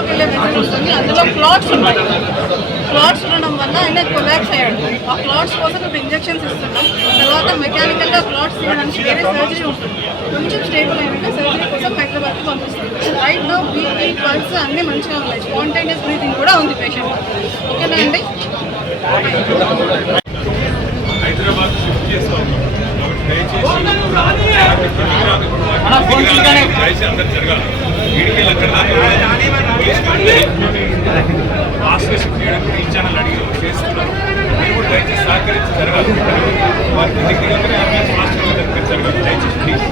లోపలికి వెళ్ళే వెసల్ ఉంటుంది. అందులో క్లాట్స్ ఉన్నాయి. క్లాట్స్ ఉండడం వల్ల ఆయన కొలాప్స్ అయ్యాడు. ఆ క్లాట్స్ కోసం ఇప్పుడు ఇంజెక్షన్స్ ఇస్తున్నాం. తర్వాత మెకానికల్గా క్లాట్స్ తీయడానికి వేరే సర్జరీ ఉంటుంది. కొంచెం స్టేబుల్ అయినాక సర్జరీ కోసం హైదరాబాద్కి పంపిస్తాం. రైట్ నో బీపీ పల్స్ అన్నీ మంచిగా ఉన్నాయి. స్పాంటేనియస్ బ్రీతింగ్ కూడా ఉంది పేషెంట్. ఓకేనా అండి? హైదరాబాద్ షిఫ్ట్ చేస్తాం. దయచేసి అందరు జరగాలి. వీడికి అక్కడ ఫాస్ట్గా షిఫ్ట్ చేయడానికి ఈ ఛానల్ అడిగి చేస్తున్నారు. మీరు కూడా దయచేసి సహకరించి జరగాలి. వారికి దగ్గరగానే అంబులెన్స్ ఫాస్ట్గా జరగాలి. దయచేసి ప్లీజ్.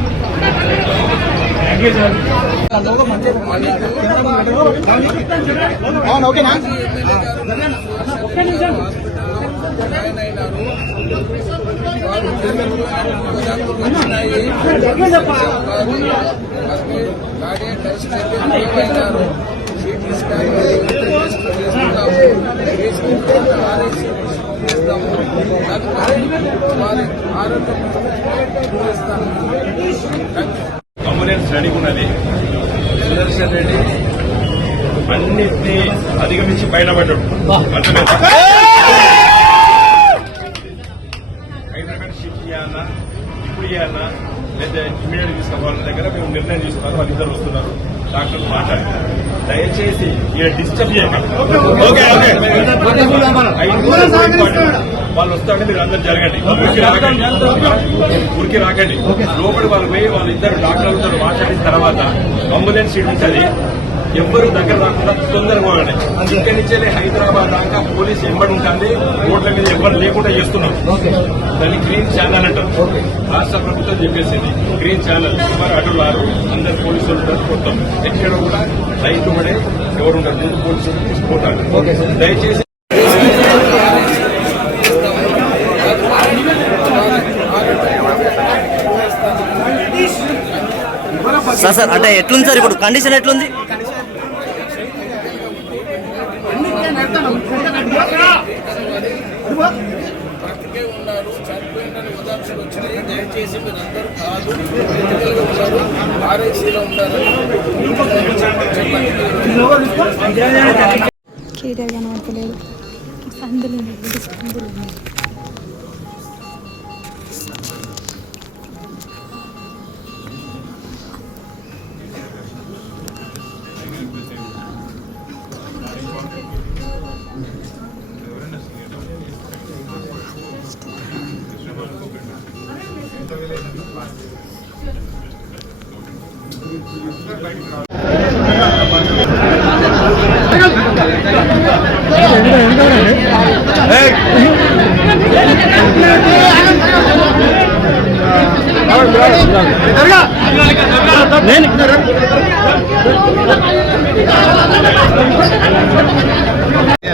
ఓకేనా? అంబులెన్స్ రెడీ ఉన్నది. సుదర్శన్ రెడ్డి అన్నిటినీ అధిగమించి బయటపడ్డాడు. హైదరాబాద్ షిఫ్ట్ చేయాలన్నా ఇప్పుడు చేయాలన్నా లేదా ఇమీడియట్ తీసుకోవాలన్న దగ్గర మేము నిర్ణయం తీసుకున్నారు. వాళ్ళిద్దరు వస్తున్నారు. డాక్టర్ మాట్లాడారు. దయచేసి డిస్టర్బ్ చేయకండి. వాళ్ళు వస్తారంటే మీరు అందరు జరగండి. ఊరికి రాకండి. లోపలి వాళ్ళు పోయి వాళ్ళిద్దరు డాక్టర్లతో మాట్లాడిన తర్వాత అంబులెన్స్ సీట్ ఉంటుంది. ఎవ్వరు దగ్గర రాకుండా తొందరగా పోవండి. ఇక్కడి నుంచే హైదరాబాద్ దాకా పోలీసు ఎంబడి ఉంటుంది. రోడ్ల మీద ఎవరు లేకుండా చేస్తున్నాం. దాన్ని గ్రీన్ ఛానల్ అంటారు. రాష్ట్ర ప్రభుత్వం చెప్పేసింది గ్రీన్ ఛానల్. మరి అటు వారు అందరు పోలీసులు ఉంటారు. మొత్తం ఎక్కడ కూడా రైతు పడే ఎవరు ఉంటారు. ముందు పోలీసులు తీసుకుంటారు. దయచేసి సార్ అంటే ఎట్లుంది సార్? ఇప్పుడు కండిషన్ ఎట్లుంది? బ్రతికే ఉన్నారు. చనిపోయిందని ఉదాహరణలు వచ్చినాయి. దయచేసి మీరందరూ కాదు ఉన్నారు. ఆర్ఐసీలో ఉన్నారు. కనబడతలేదు. అందులో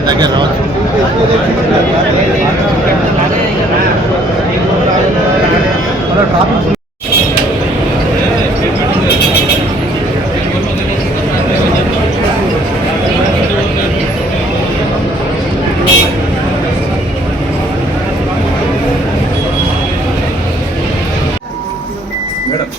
దగ్గర రావచ్చు. మేడం